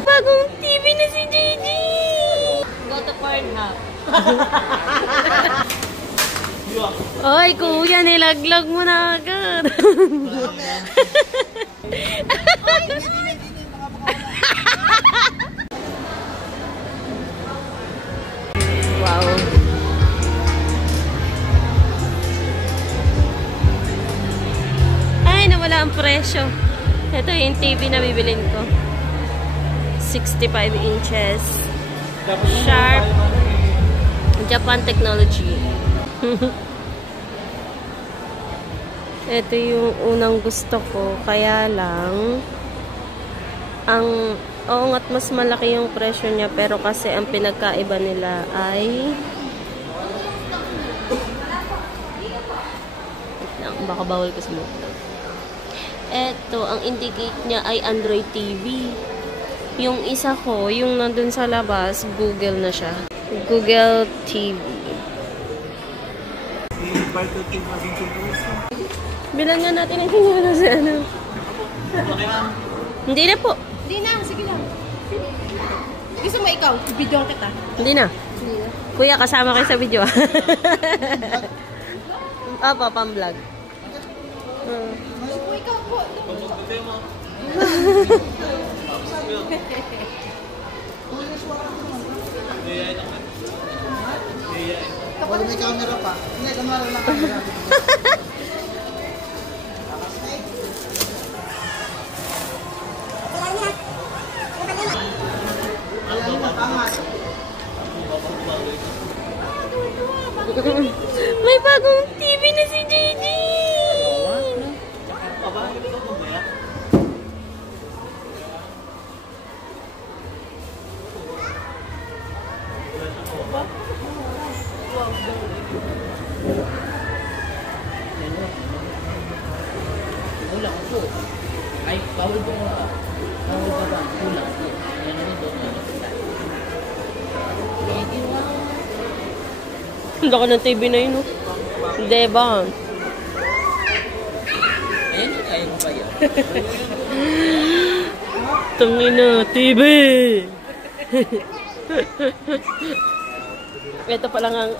Bagong TV na si Gigi! Go to Pornhub. Oy, kuya, nilaglag mo na agad. Wow. Ay, nawala ang presyo. Ito yung TV na bibilin ko. 65 inches. Sharp. Japan technology. Ito yung unang gusto ko. Kaya lang, oo nga't mas malaki yung presyo niya. Pero kasi ang pinagkaiba nila ay baka bawal ko sa mukha. Eto, ang indicate niya ay Android TV. Yung isa ko, yung nandun sa labas, Google na siya. Google TV. Bilang nga natin ang tingnan sa ano. Hindi na po. Hindi na, sige lang. Gusto mo ikaw? Video kita. Hindi na. Kuya, kasama kayo sa video. Opo, pang-vlog. Ikaw po. Kapag may camera pa. Hindi, kamara lang camera. May bagong TV na si Gigi! Kulang po. Ay, bawal po mo ba? Bawal ba ba? Kulang po. Yan na rin doon. Ang laki ng TV na yun, no? Hindi ba? Ayan, kaya mo ba yan? Tangin na, TV! Ito pa lang ang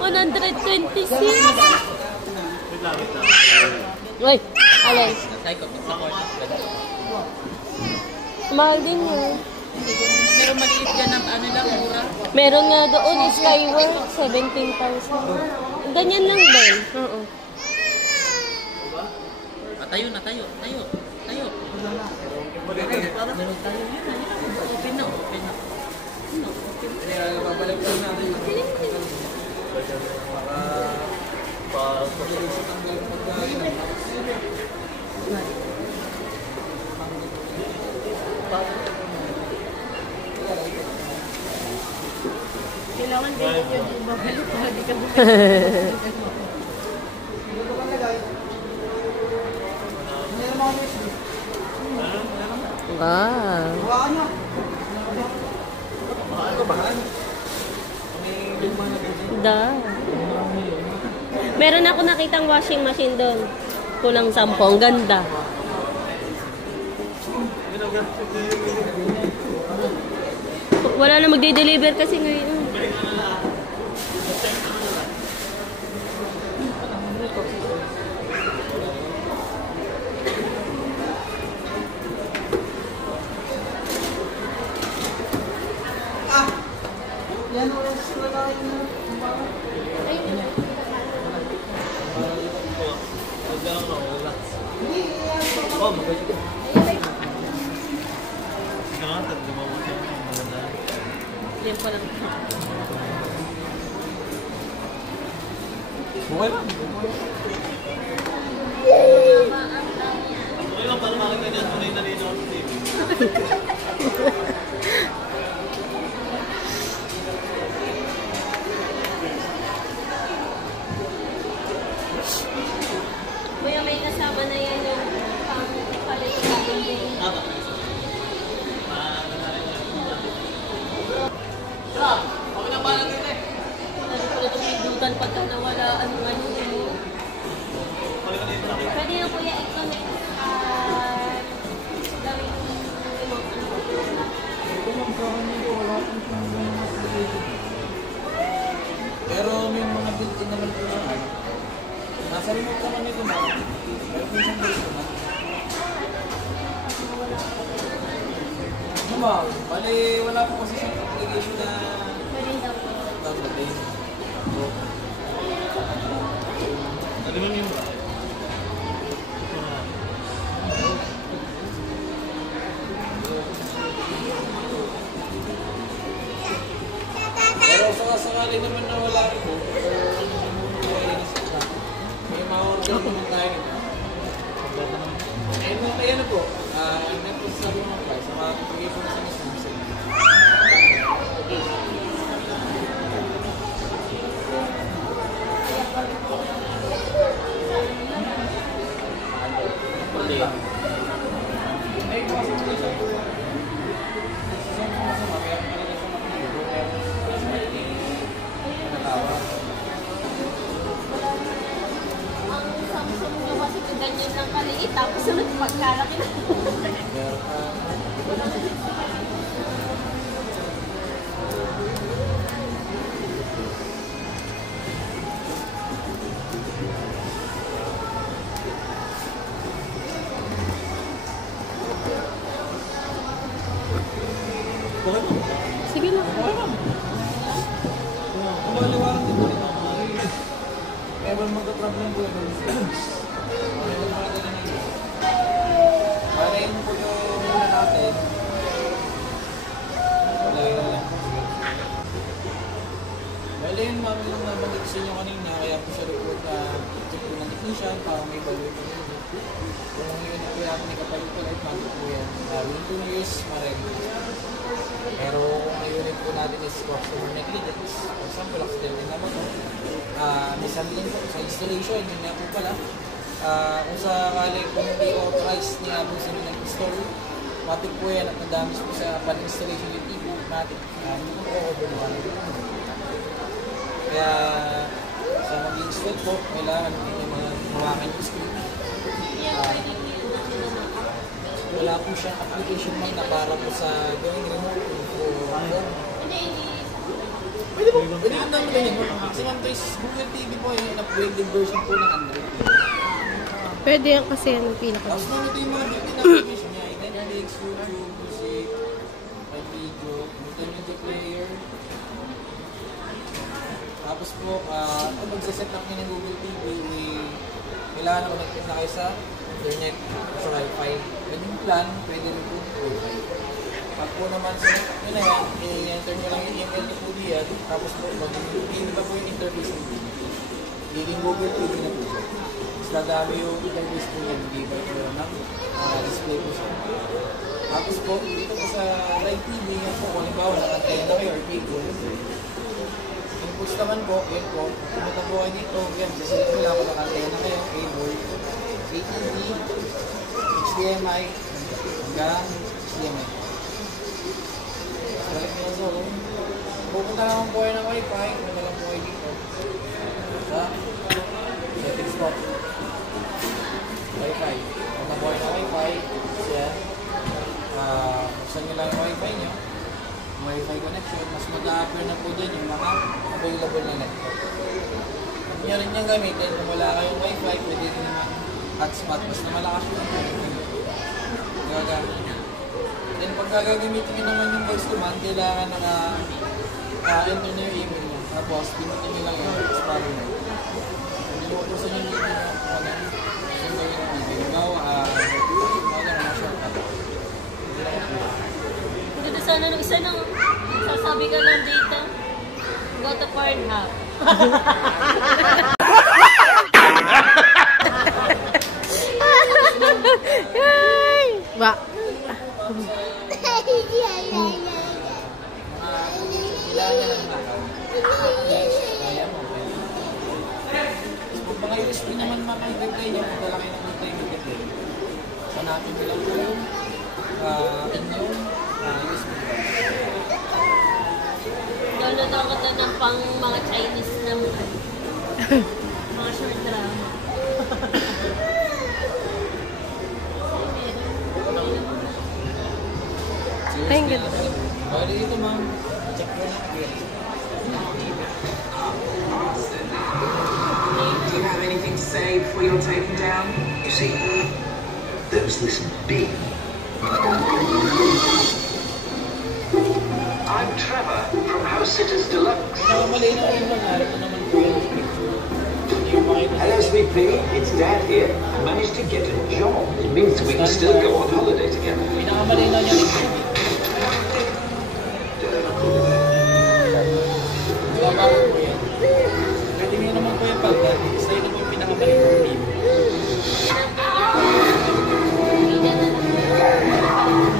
126. Uy, alay. Mahal din yun. Pero maliit yan ang ano lang, mura. Meron nga doon, Skyward, 17,000. Ganyan lang din. Oo. Tayo na, tayo. Tayo. Tayo. Meron tayo yun. Open na, open na. Babalik ko na. Kailangan din yun yung babalik pa. Hindi ka Wow. Da. Meron ako nakitang washing machine doon. Kulang 10. Ang ganda. Wala na magde-deliver kasi ngayon. Yan o, wala yun. Yan pa lang. Buhay lang. Okay lang, para makita niya tunay na rin ako sa TV. Kuya, may kasama na yan yung palit sa akin. Okay na ba natin eh? Ano pala itong pindutan pagka nawala, ano nga yun mo? ma'am. Bali, wala po kasi siyang application na downloadin. Ano man yung... Pero sakali naman na wala rin po. May ma-order naman tayo. Eh, kaya na po. Nag-post na po mga guys. Sa mga application sa Samsung. Ganyan lang kaliit, tapos sunod pagkalaki na. Sige lang. Kumaliwanag din po ito. Ewan magka-problem po yun. Para yun po yung muna natin. Lagay na lang. Bale yun ma'am yung nabanggit sa inyo kanina, kaya po sa report na check po ng technician para may value po yun. Kung yun po natin ikapalit-palit, mati po yan. Within 2 years, marami. Pero kung ang unit po natin is customer negligence, for example, accident naman po, mishandling po sa installation, yun nga po pala. Kung sakali kung hindi authorized niya po sa nag-install, matik po yan at nadamis po sa pan-installation yung TV, matik hindi po over naman. Kaya sa mag-install po, kailangan din yung mga hawakan yung screen. Wala po siyang application man na para po sa going remote o pwede po yung naman ganyan mo. Kasi man guys, Google TV po yung upgraded version po ng Android. Pwede yan kasi yan ang pinaka. Tapos naman ito yung mga built-in application niya. Netflix, YouTube, music, video, multimedia player. Tapos po, kung magsaset up niya ng Google TV, kailangan na connected na kayo sa internet sa Wi-Fi. Pwede yung plan, pwede rin po Wi-Fi. Pag po naman sa yun na yan, i-enter nyo lang yung email ni po diyan. Tapos po, mag-in ba po yung interface ni TV. Hindi Google TV na po. Mas dadami yung interface po yan. Hindi ba po ng display po siya. Tapos po, dito po sa live TV, yan po, kung halimbawa nakantaya na kayo or cable. Inputs naman po, yun po, pumunta po kayo dito, yan, kasi ito lang kung nakantaya na kayo, cable, ATV, HDMI, hanggang HDMI. So, pupunta naman po kayo ng Wi-Fi, pumunta lang po kayo dito. Sa settings po. Wi-Fi. Pumunta po kayo ng Wi-Fi. Siya. Buksan nyo lang yung Wi-Fi nyo. Wi-Fi connection. Mas mag-a-appear na po dyan yung mga available na network. Kung nyo rin yung gamitin, kung wala kayong Wi-Fi, pwede rin naman hotspot. Basta malakas yung gagamit nyo. Then pag gagamitin nyo naman yung voice command, kailangan enter nyo yung email nyo. Tapos, pinutin nyo lang yung spam nyo. Nilukusan nyo yung email nyo kung ano yung gawin nyo. Ikaw, mga shortcut. Dito sana nung isa nang sasabi ka ng data. Go to Pornhub. Ba? Mga USB naman makikita nyo, kung wala kayo nakita yung video. Hanapin nyo lang po yung inyong USB. Download ako to ng pang mga Chinese na mga short drama. Ay, ang ganda. Bali dito ma'am, check ko na again. Do you have anything to say before you're taken down? You see, there was this big Trevor from House Sitters Deluxe. Pinakamalinaw yung nangyari ko naman po yung picture. Hello, Sweet Pea. It's Dad here. I managed to get a job. It means we can still go on holiday together. Pinakamalinaw niya rin. Trabaho po yan. Pwede nyo naman po yung pagkat. Sa'yo na po yung pinakamalinaw yung video.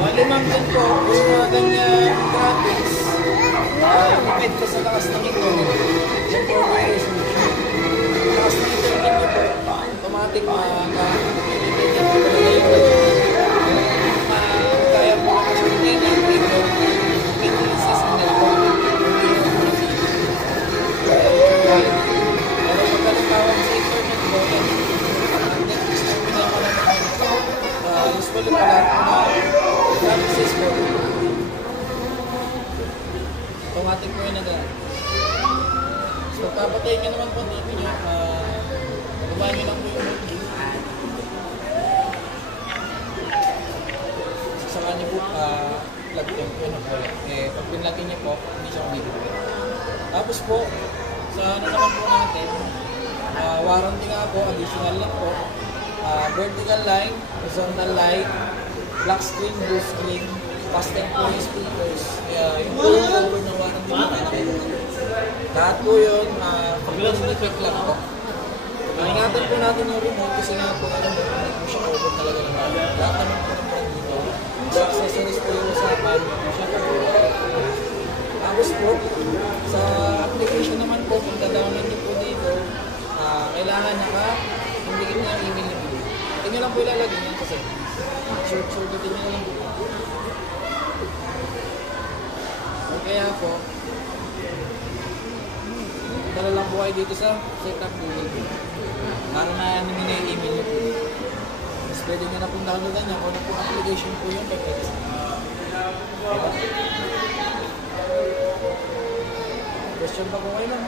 Bali ma'am din po, kung mga ganyan graphics, depend ko sa lakas ng internet. Yan po ang resolution. Lakas ng internet nyo po, automatic kaya po ako sa internet, dito, depende sa nila po. Pero pag nagtawag sa internet po, yan, next na pinakamalinaw. Usually pala, graphics po, automatic po yung nag-aano. So, papatayin nyo naman po TV nyo. Kumain nyo lang po yung movie. Saka nyo po, plug in po na po. Pag pinlagin nyo po, hindi siya kumigil. Tapos po, sa ano naman po natin, warranty nga po, additional lang po. Vertical line, horizontal light, black screen, blue screen, custom po yung speakers. Yung cover na warranty po natin. Lahat po yun, pag-quick lang po. Ingatan po natin yung remote kasi nga po, alam mo, hindi siya cover talaga naman. Lahat naman po ng brand dito. Sa accessories po yung usapan, siya po. Tapos po, sa application naman po, kung da-download niyo po dito, kailangan hindi niya yung email niyo. Ito nyo lang po ilalagay niya kasi short-shortin nyo lang po. Kaya po, dala lang po kayo dito sa setup Google po. Para na namin na yung email niyo po. Mas pwede nyo na pong downloadan niya kung ano po application po yung pag-text. Diba? Question pa po kayo lang.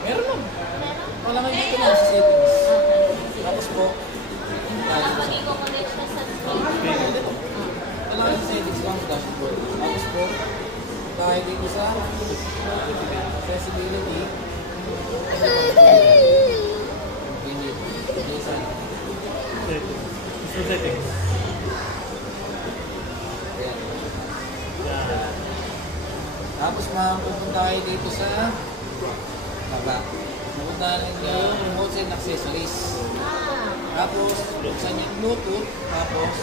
Meron lang. Wala kayo dito lang sa settings. Tapos po, wala kayo sa settings lang sa dashboard. Tapos po, tayo dito sa accessibility. Settings. Tapos pupunta kayo dito sa baba. Pupunta ninyo yung remote and accessories. Tapos, buksan yung Bluetooth. Tapos,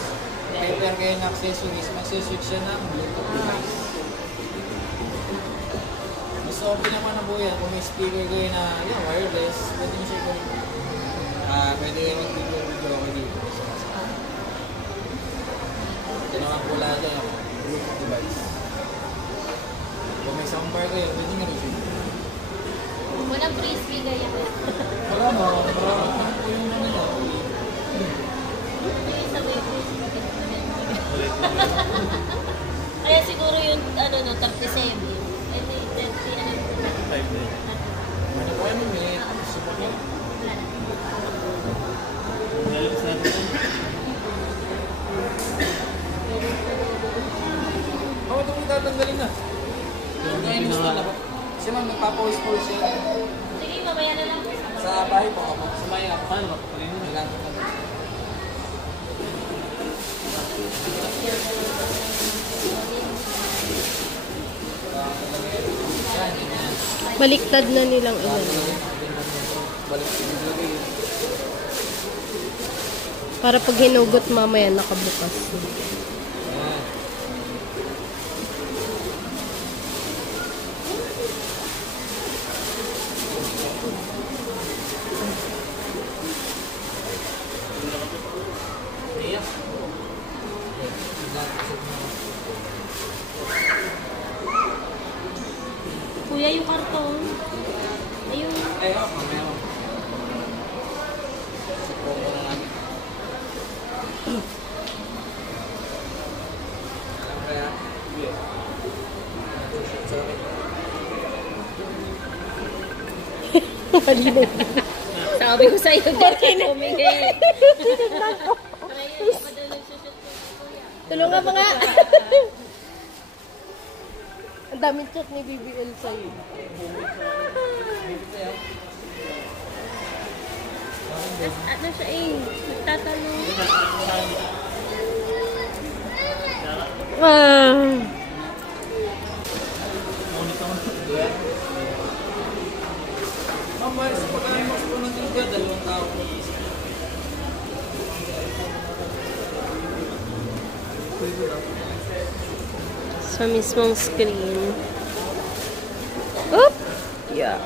prepare kayo ng accessories. Mag-switch siya ng Bluetooth device. Mas okay naman na po yan. Kung may speaker kayo na wireless, pwede nyo siya gawin. Pwede kayo mag-video ako dito. Ito naman po lahat yung Bluetooth device. Kung may soundbar kayo, pwede nga rin siya. Walang frisbee kaya. Marami po yung ano na. Yung isa may frisbee. Kaya siguro yung ano no, 37. Ay, may 30 ano. 5 din. Ano po ano, may support nyo? Wala na. Nalabas natin. Oo, ito kung tatanggalin na. Naka-install na po. Kasi ma'am, nagpapa-pause yan. Sige, mamaya na lang. Sa bahay po ako. Sa bahay ako. Paano ba? Pagin mo. Nagano ka. Baliktad na nilang ilan. Para pag hinugot mamaya nakabukas. Kuya, yung karton. Ayun. Mamaya mo. Support ko na namin. Alam kaya? Sabi ko sa'yo, dyan kayo umigay. Para yun, yung padulog sushoot ko. Tulungan mo nga. Ang daming chat ni BBL sa'yo. Ano siya eh? Nagtatanong. Mamaya sa pagkalimas ko ng tilga, 2 tao. Sa mismong screen. Oop! Yeah.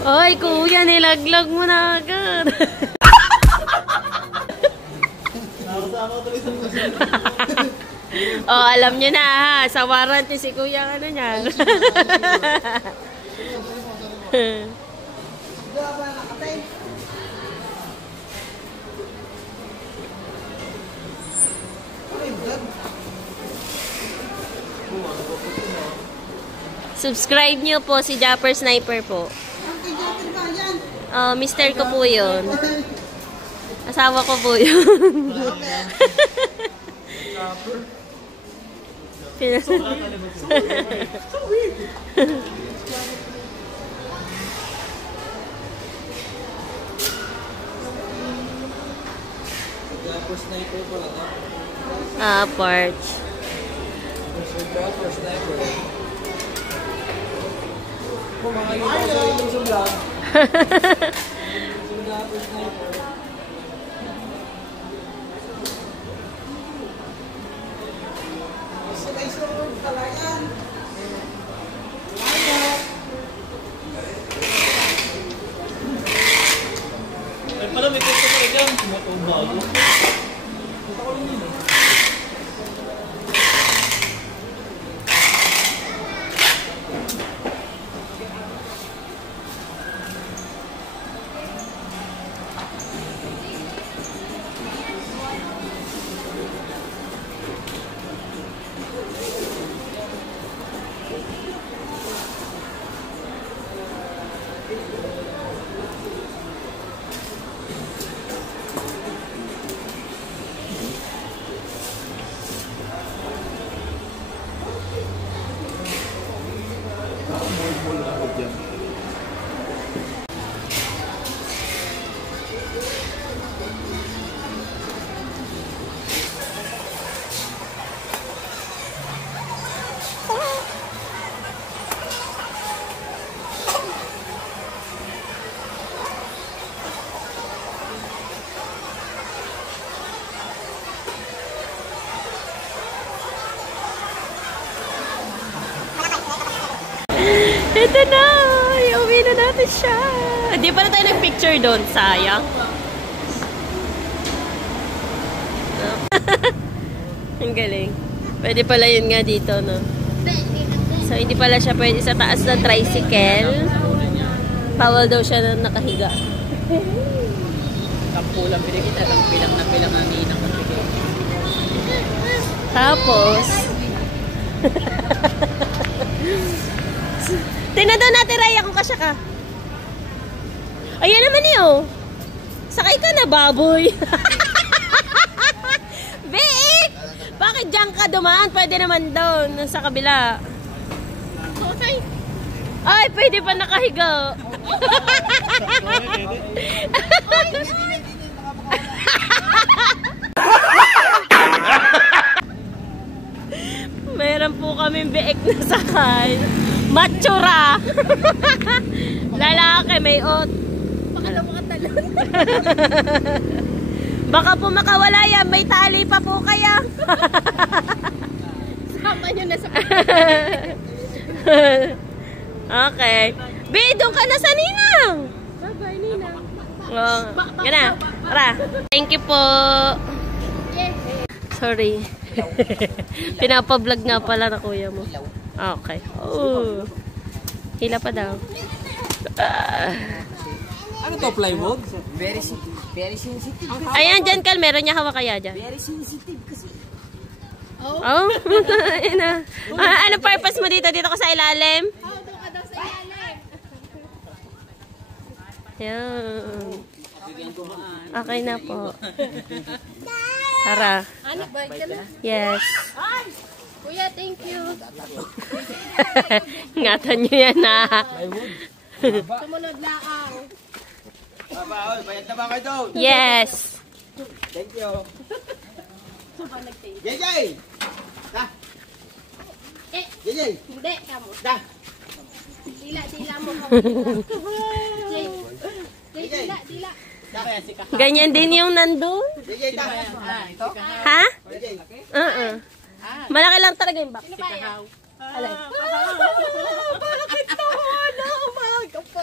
Ay, kuya, nilaglag mo na agad. Oh, alam nyo na ha. Sa warranty si kuya ano niya. Subscribe nyo po si Japper Sniper po. Mister ko po yun. Asawa ko po yun. Japper Sniper pala na. Parch. Japper Sniper. Kung mga yung sa sa vlog. Japper Sniper. Ay pala, may kwento pala dyan. Tumatong bago. Punta ko rin yun eh. Ito na! Iuwi na natin siya! Hindi pa na tayo nag-picture doon. Sayang. Ang galing. Pwede pala yun nga dito, no? So, hindi pala siya pwede sa taas ng tricycle. Bawal daw siya na nakahiga. Tampulang pinakita, pilang na pilang ang ninang magbigay. Tapos, tingnan daw natin, Raya, kung kasya ka. Ayan naman niyo. Sakay ka na, baboy. Beek! Bakit dyan ka dumaan? Pwede naman doon, sa kabila. Okay. Ay, pwede pa nakahiga. Meron po kaming beek na sakay. Matsura. Lalaki, may ot. Baka daw makatalon. Baka po makawala yan. May tali pa po kaya. Sama nyo na sa Okay. Be, doon ka na sa Ninang. Bye-bye, Nina. Oh, gana. Tara. Thank you po. Sorry. Pinapablog nga pala na kuya mo. Okay. Oh. Hila pa daw. Ano to, plywood? Very sensitive. Ayan, dyan, Kal. Meron niya hawak kaya dyan. Very sensitive kasi. Oh? Ayan na. Ano purpose mo dito? Dito ka sa ilalim? Oh, doon ka daw sa ilalim. Ayan. Okay na po. Tara. Ano, bye ka na. Yes. Kuya, thank you. Ingatan nyo yan na. Sumunod laang. Bayad na ba kayo doon? Yes. Thank you. JJ! Da! Eh, JJ! hindi, kamo. Da! Dila mo. Dila. Ganyan din yung nandun. JJ, da! Ha? JJ! Malaki lang talaga yung box. Alay. Bakit na na umaga pa?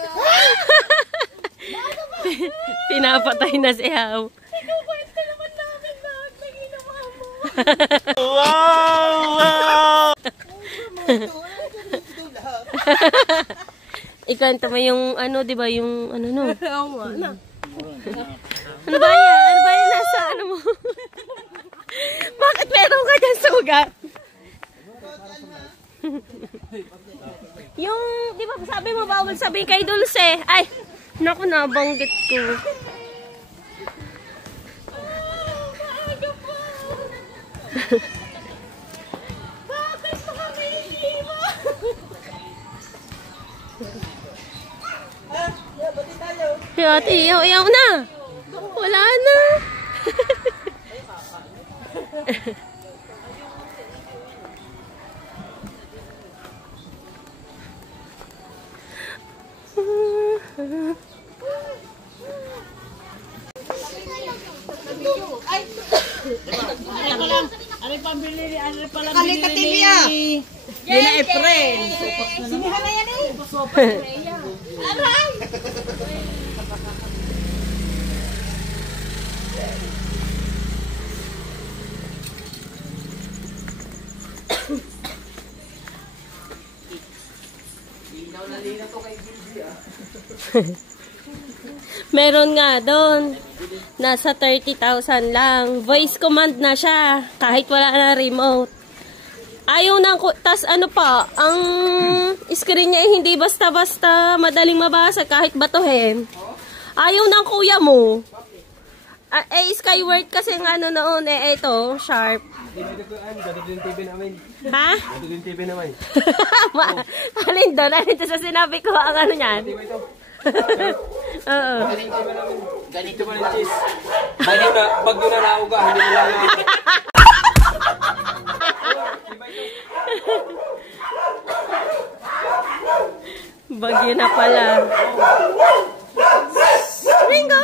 Pinapatay na si Haw. Ikaw kwento naman namin lahat ng ginawa mo. Ikwento mo yung ano, di ba? Yung ano no? Oo, ano? Ano ba yan? Ano ba yan? Nasa ano mo? Bakit meron ka dyan sugat? Yung, di ba sabi mo bawal sabihin kay Dulce? Ay, naku, nabanggit ko. Bakit pa kami iiwa? Si ate, iyaw na. Wala na. Kalita TV ah! Yun na April! Sinihan na yan eh! Aray! Meron nga doon. Nasa 30,000 lang. Voice command na siya. Kahit wala na remote. Ayaw na, tas ano pa, ang screen niya hindi basta-basta madaling mabasa kahit batuhin. Ayaw ng kuya mo. Skyward kasi ng ano noon, ito, Sharp. Dito yung TV namin. Ha? Dito yung TV namin. Alin doon? Alin doon sa sinabi ko ang ano niyan? Oo. Ganito pa rin cheese. Pag doon na nauga, hindi mo lang Bagyo na pala. Ringo!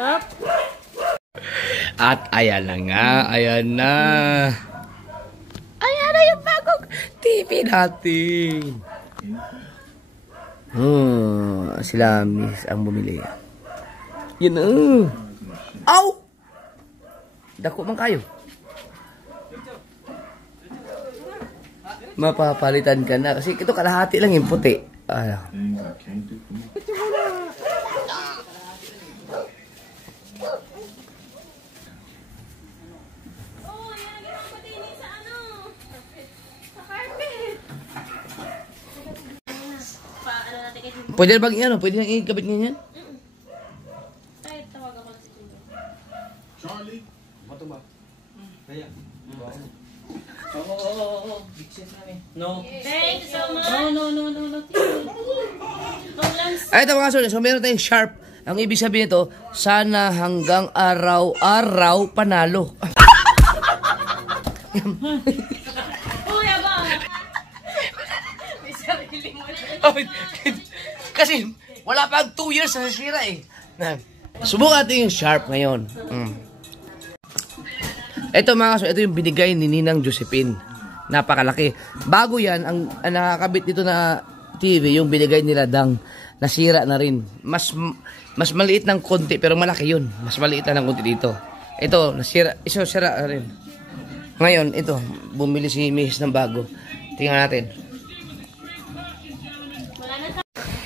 Up. At ayan na nga, ayan na. Ayan na yung bagong TV natin. Sila miss ang bumili. Yun na. Aw! Dako man kayo. Mapapalitan ka na. Kasi ito kalahati lang yung puti. Pwede na bang yan? Pwede na ikabit nga yan? Charlie? Mato ba? Kaya? No. Thank you so much. No. Ay, ito mga so meron tayong Sharp. Ang ibig sabihin nito, sana hanggang araw-araw panalo. Kuya ba? Kasi wala pa 2 years na nasira eh. Subukan natin yung Sharp ngayon. Ito mga kaso, ito yung binigay ni Ninang Josephine. Napakalaki. Bago yan, ang nakakabit dito na TV, yung binigay nila Dang, nasira na rin. Mas maliit ng konti, pero malaki yun. Mas maliit na ng konti dito. Ito, nasira, sira na rin. Ngayon, ito, bumili si Miss ng bago. Tingnan natin.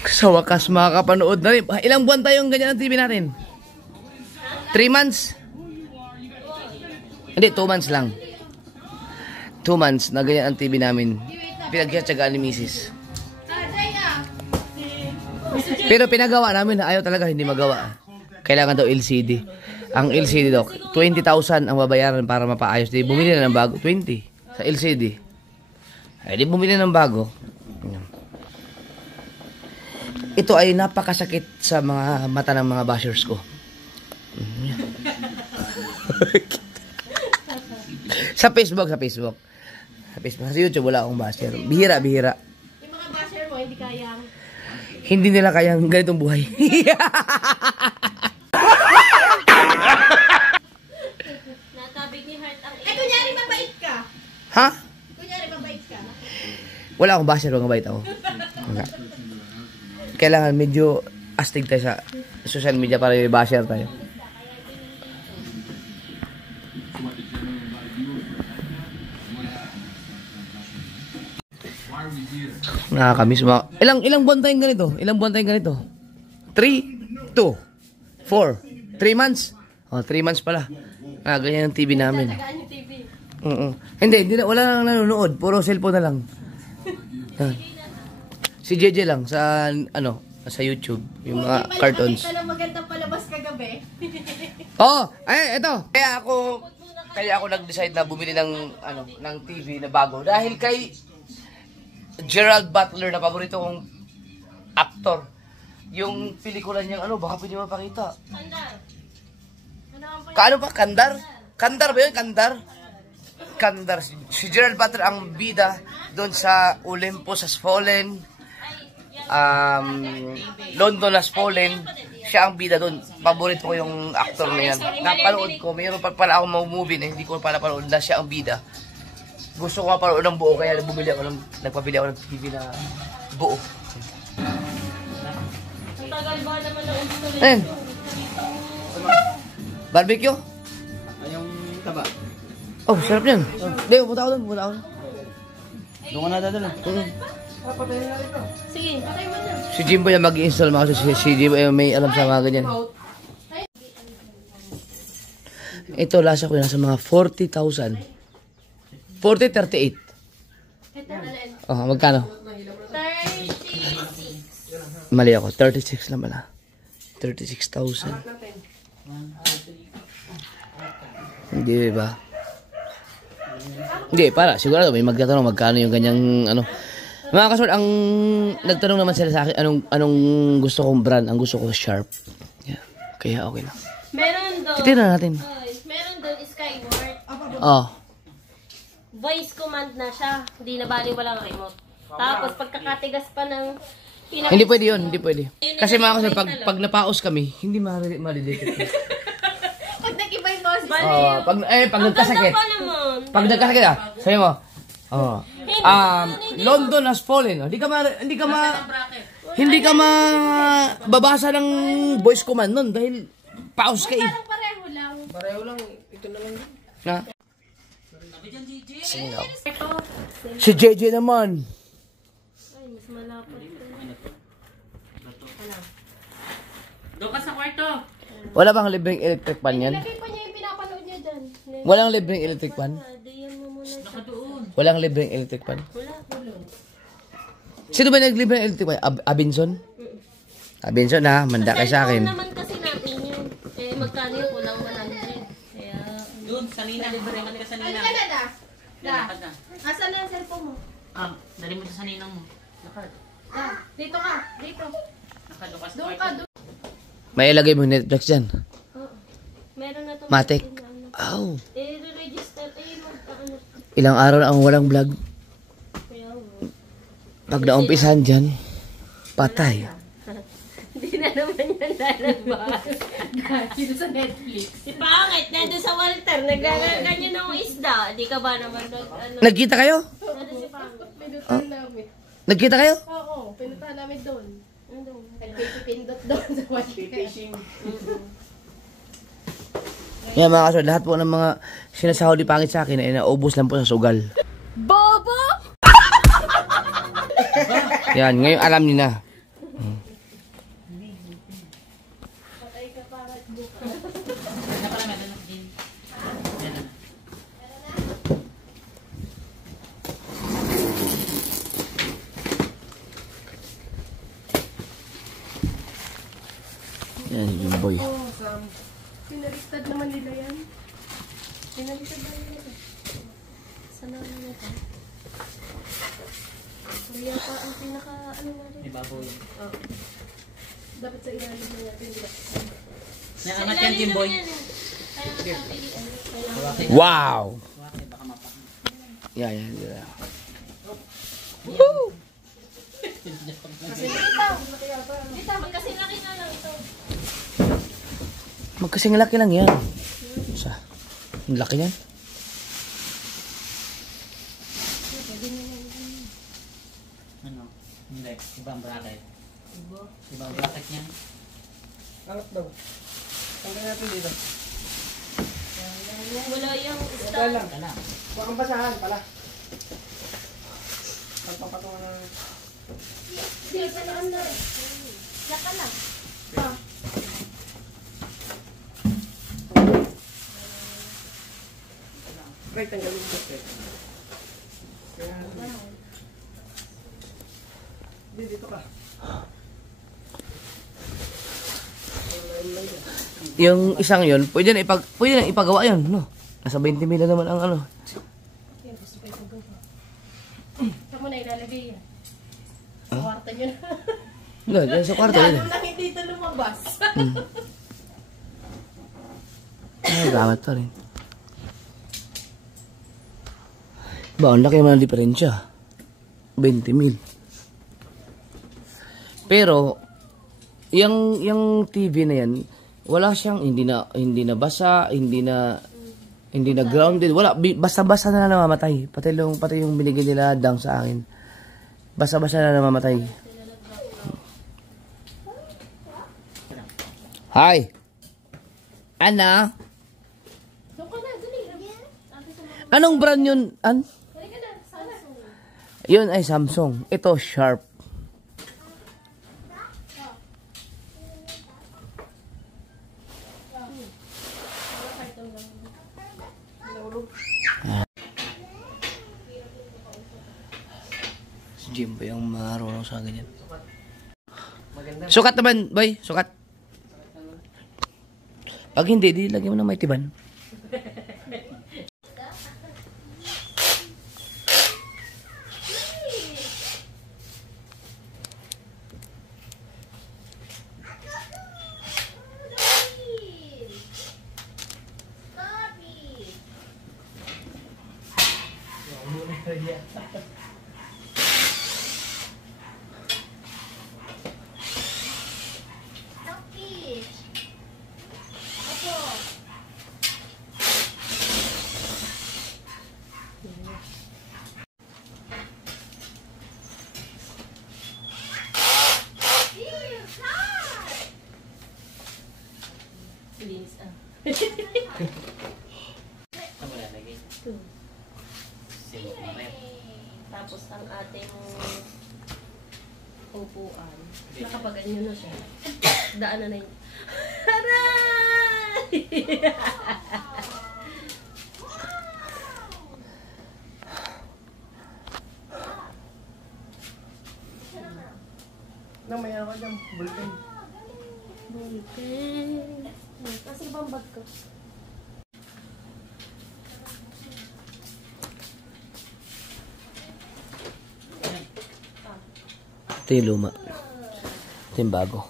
Sa wakas, makakapanood na rin. Ilang buwan tayong ganyan ang TV natin? 3 months? Hindi, 2 months lang. 2 months na ganyan ang TV namin. Pinagkatsagaan ni Mrs. Pero pinagawa namin na ayaw talaga, hindi magawa. Kailangan daw LCD. Ang LCD daw, 20,000 ang babayaran para mapaayos. Di bumili na ng bago, 20 sa LCD. Ay, di bumili ng bago. Ito ay napakasakit sa mga mata ng mga bashers ko. Sa Facebook. Sa YouTube wala akong basher. Bihira. Yung mga basher mo, hindi kayang. Hindi nila kayang ganitong buhay. Natabig ni Heart ang... kunyari mabait ka. Ha? Kunyari mabait ka. Wala akong basher, wala bait ako. Wala. Kailangan medyo astig tayo sa social media para may basher tayo. Nakakamiss mga... Ilang buwan tayong ganito? 3, 2, 4, 3 months? Oh, 3 months pala. Ganyan ang TV namin. Hindi na, wala nang nanonood. Puro cellphone na lang. Si JJ lang sa sa YouTube, yung mga cartoons. Hindi pala magandang palabas kagabi. Eto. Kaya ako nag-decide na bumili ng TV na bago dahil kay Gerald Butler na paborito kong actor. Yung pelikula niyang baka pwede mapakita. Kaano ba? Kandar? Kandar ba yun? Kandar. Si Gerald Butler ang bida doon sa Olympus Has Fallen, London Has Fallen. Siya ang bida doon. Paborito ko yung actor na yan. Napanood ko. Mayroon pa pala akong mga movie na hindi ko pala panood na siya ang bida. Gusto ko mapanood ng buo kaya nagpabili ako ng TV na buo. Ang tagal ba naman na gusto nila? Ayan. Barbecue? Yung taba. Oh, sarap yan. Hindi, pupunta ako doon. Doon ka na dadala. Sige, patay mo na. Si Jimbo yung mag-i-install mga kasi si Jimbo yung may alam sa mga ganyan. Ito, lasa ko nasa mga 40,000. 40-38. Magkano? 36. Mali ako, 36 lang pala. 36,000. Hindi ba? Hindi, para. Sigurado may magtatanong magkano yung ganyang Mga kasol, ang nagtanong naman sila sa akin, anong gusto kong brand? Ang gusto ko Sharp. Yeah. Kaya okay lang. Meron doon. Titignan natin. Meron doon Skyward. Voice command na siya. Hindi na bali walang remote. Tapos pagkakatigas pa ng... Hindi pwede yun, hindi pwede. Kasi mga kasol, pag napaos kami, hindi malidikit. Pag nag-iba yung boss. Pag nagkasakit. Pag nagkasakit sabi mo, London Has Fallen. Hindi ka babasa ng voice command nun dahil pause ka Pareho lang. Ito na lang. Na? Si JJ naman. Ay, mas malapot. Doon ka sa kwarto. Wala bang libreng electric pan yan? Lagay pa niya yung pinapanood niya dyan. Walang libreng electric pan? Diyan mo muna siya. Walang libreng electric pan? Wala. Sino ba naglibre ng electric pan? Abinson? Abinson ha, manda kayo sa akin. Naman kasi natin yun. Magkano yung kulang 100. Kaya... Doon, sa Nina. Libre ka sa Ano Nina. ka na da? Lakad na. Asan na ang cellphone mo? Dali mo sa Ninang mo. Lakad. Dito ka. Dito. Nakadukas sa Doon kwarto. ka. May ilagay mo Netflix dyan. Meron na to. Matic. Aw. I-register. Ilang araw na ang walang vlog. Pag naumpisahan dyan, patay. Hindi na naman yan lalabas. Dahil sa Netflix. Si Pangit, nandun sa Walter, nagaganyan ng isda. Di ka ba naman Nagkita kayo? Nandun si Pangit. Pinuntahan namin. Nagkita kayo? Oo, pinuntahan namin doon. Nagpipindot doon sa fishing. Yan mga kasod, lahat po ng mga sinasahod ni Pangit sa akin ay naubos lang po sa sugal. Bobo! Yan, ngayon alam niyo na. Yan, yung boy. Pinaliktad naman nila yan. Pinaliktad naman nila. Sana naman ito. Kaya pa ang pinaka ano na rin. Ibabaw yun. Oo. Dapat sa ilalim na natin. Nakangat yan, Jimboy. Wow! Baka mapang. Yan, yan, yan. Dito, magkasilaki na lang ito. Magkasing laki lang yan. Sa, ang laki yan. Ano? Hindi. Ibang bracket. Ibang bracket niyan. Angat daw. Tanggalin natin dito. Wala yung isda. Wala lang. Ka na. Huwag kang basahan pala. Pagpapatungan ng... Dito na ang laka na. Right, tanggalin mo ito. Kaya... Dito ka. Yung isang yun, pwede na ipagawa yun, no? Nasa 20 mil naman ang ano. Ito mo na ilalagay yan. Sa kwarta nyo na. No, dyan sa kwarto yun. Lalo lang hindi ito lumabas. Ay, gamit pa rin. Ba, ang laki naman ang diferensya. 20 mil. Pero, yung TV na yan, wala siyang, hindi na basa, hindi na grounded, wala, basta-basta na namamatay. Pati yung binigyan nila dang sa akin. Basta-basta na namamatay. Hi! Ana? Anong brand yun? Yun ay Samsung. Ito, Sharp. Si Jim ba yung marunong sa ganyan? Sukat naman, boy. Sukat. Pag hindi, di lagyan mo na may tiban. Linis ah. Saan mo lalagay? Tapos ang ating upuan. Nakapaganyan na siya. Daanan na yun. Aray! Namaya ka dyan, bulkan. Bulpen. Kasi bang bag ko? Ito yung luma. Ito yung bago.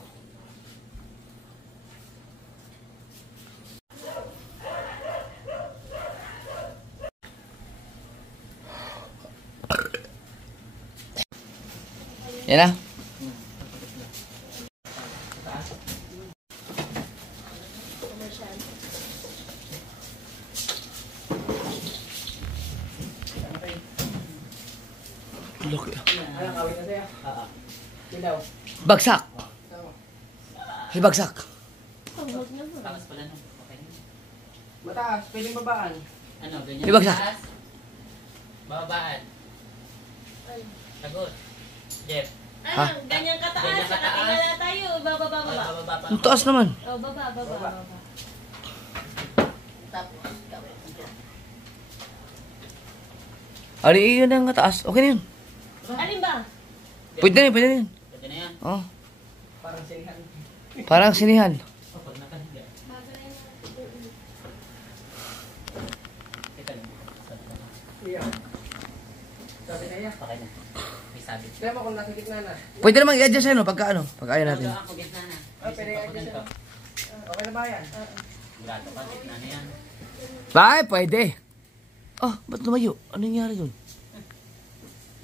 Yan na. Laki. Bagsak. Bagsak. Takas pala no. Okay. Mataas, pwedeng babaan. Ano, ganyan. Ibagsak. Taas. Bababaan. Sagot. Jeff. Ha? Ganyan kataas. Ganyan kataas. Nakatingala tayo. Baba. Bababa pa. Ang taas naman. Oh, baba. Ali, yun ang kataas. Okay na yun. Alin ba? Pwede na yun. Pwede na yan. Oh. Parang sinihan. Parang sinihan. Oh, pag nakahiga. Teka lang. Iya. Sabi na yan. Okay na. May sabi. Kaya mo kung nasa gitna na. Pwede naman i-adjust yan, no? Pagka ano, pagka ayaw natin. Ako gitna na. Pwede i-adjust yan. Okay na ba yan? Grato ka, gitna na yan. Ay, pwede. Oh, ba't lumayo? Ano nangyari dun?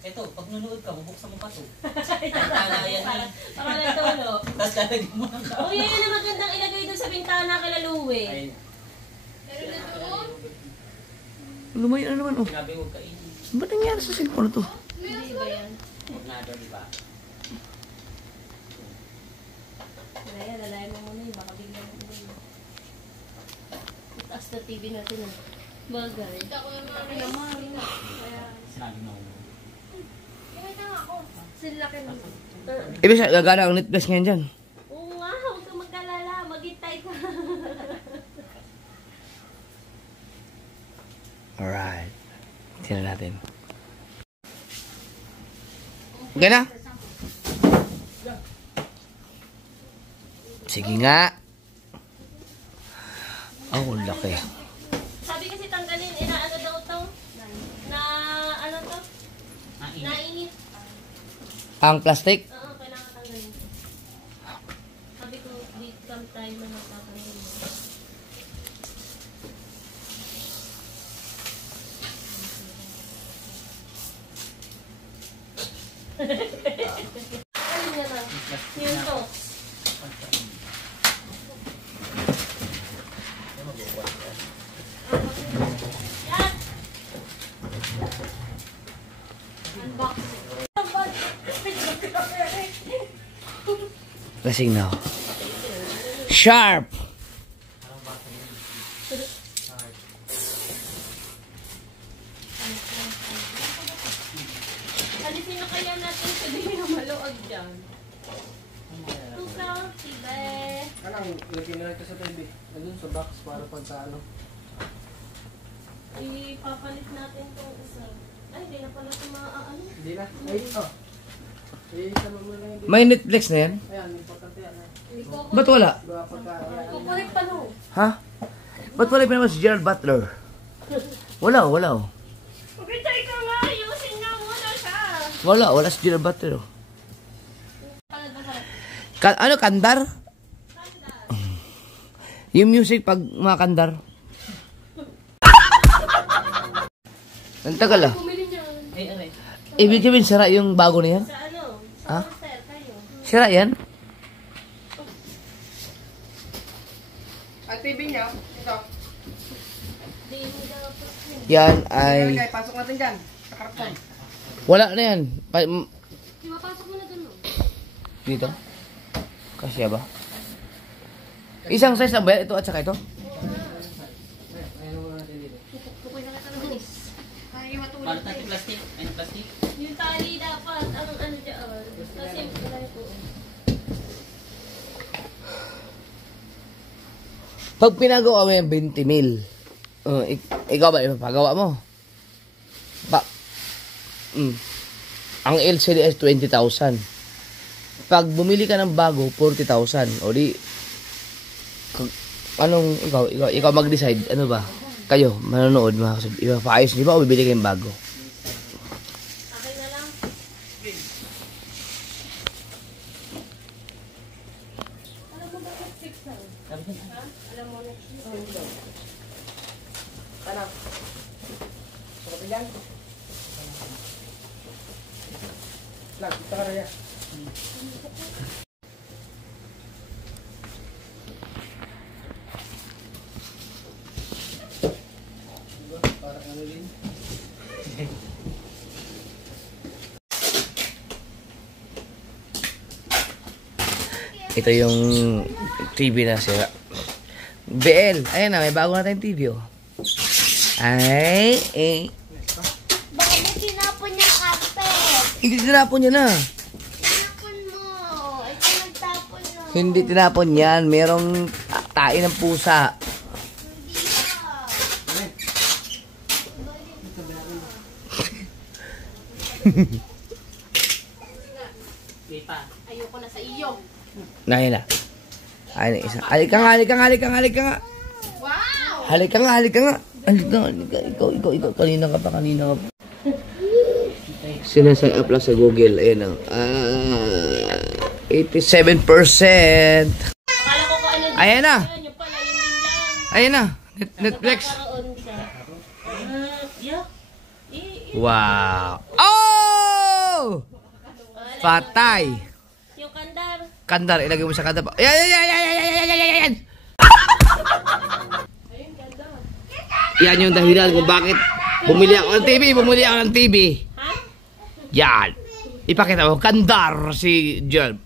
Ito, pag nunood ka, bubuksan mo pa to. Tala yan. Para lang tulo. Tapos lalagyan mo ng Oh, yan yung magandang ilagay doon sa bintana kay Laluwe. Ay, Lumayo na naman, oh. sinabi huwag kainin. Ba't nangyari sa cellphone na to? Hindi ba yan? Huwag na daw, di ba? Lalayan mo muna yun. Baka bigla mo muna yun. Taas na TV natin ah. Bagay. Sinabi mo. Ibig siya, gagana ang Netflix ngayon dyan. Oo nga, huwag kang mag-alala. Maghintay ka. Alright. Tingnan natin. Okay na? Sige nga. Oh, laki. Sabi kasi tanggalin, ano daw to? Na, ano to? Nainit. Ang plastic? Oo, kailangan tanggalin. Sabi ko, di come time na magtanggalin. Alin na lang? Yun to. Yan! Lasing na ako. Sharp! Alisin na kaya natin sabihin na maluag dyan. Tukaw, tibe. Anong lagyan na ito sa TV? Nandun sa box para pagka ano. Ipapalit natin itong isa. Ay, hindi na pala ito maaano. Hindi na. Ay, oh. Isama mo lang yung May Netflix na yan? Ayan, importante yan. Ba't wala? Diba pagka... Kukulit pa no. Ha? Ba't wala pinabas si Gerald Butler? Wala. Pagkitay ka nga, ayusin nga muna siya. Wala si Gerald Butler. Ano, kandar? Yung music pag mga kandar. Ang tagal ah. Bumili niya. Ay, aray. Ibig sabihin, sira yung bago na yan? Sa ano? Ha? Sa sir, kayo. Sira yan? Ang TV niya, ito. Di mo daw po. Yan ay... Okay, pasok natin dyan. Sa karton. Wala na yan. Mapasok mo na dun no? Dito? Kasya ba? Isang size na ba yan? Ito at saka ito? Ayan mo natin dito. Kukuy na kita ng manis. Ay, matulog Balot natin plastic. Ayun, plastic. yung tali dapat, ang ano dyan. Kasi, wala ito. Pag pinagawa mo yung 20 mil, ikaw ba ipapagawa mo? Ang LCD is 20,000. Pag bumili ka ng bago, 40,000. O di, ikaw mag-decide, ano ba? Kayo, manonood, ipapaayos di ba o bibili kayong bago? Okay na lang. Alam mo ba kung 6 na? Ha? Alam mo na. Ano? Sukatin dyan. Lang, ito ka na yan. Ito yung TV na sira. BL, ayan na, may bago na tayong TV, oh. Ay, eh. Baka may tinapon yung carpet. Hindi tinapon niya na. Tinapon mo. Ito nagtapon mo. Hindi tinapon yan. Merong tain ng pusa. Ayoko na sa iyo. Nahin na. Ay, isa. Halika nga, halika nga, halika nga, halika nga. Wow! Halika nga, halika nga. Halika, halika. Ikaw. Kanina ka pa. Sinasay up lang sa Google. Ayan ang. 87%. Akala ko kung ano din. Ayan na. Yung pala, yun din lang. Ayan na. Netflix. Nakaroon siya. Yeah. Wow. Oh! Patay. Yung kandar. Kandar, ilagay mo sa kandar. Yan! Yan yung dahilan kung bakit bumili ako ng TV. Ha? Yan. Ipakita mo, kandar si Gerald.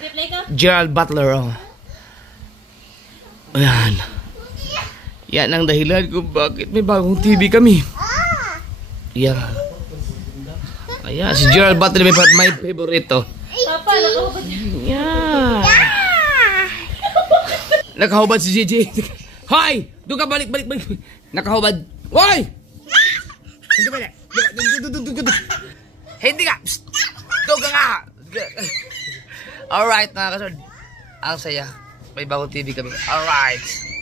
I-play ko? Gerald Butler. Oh. Ayan. Yan ang dahilan kung bakit may bagong TV kami. Yan. Ayan, si Gerald Butler may favorito. Papa, nakahubad niya. Yan. Nakahubad si Gigi. Hoy! Doon ka, balik. Nakahubad. Hoy! Hindi ba na? Hindi ka! Doon ka nga! Alright, mga kasod. Ang saya. May bagong TV kami. Alright.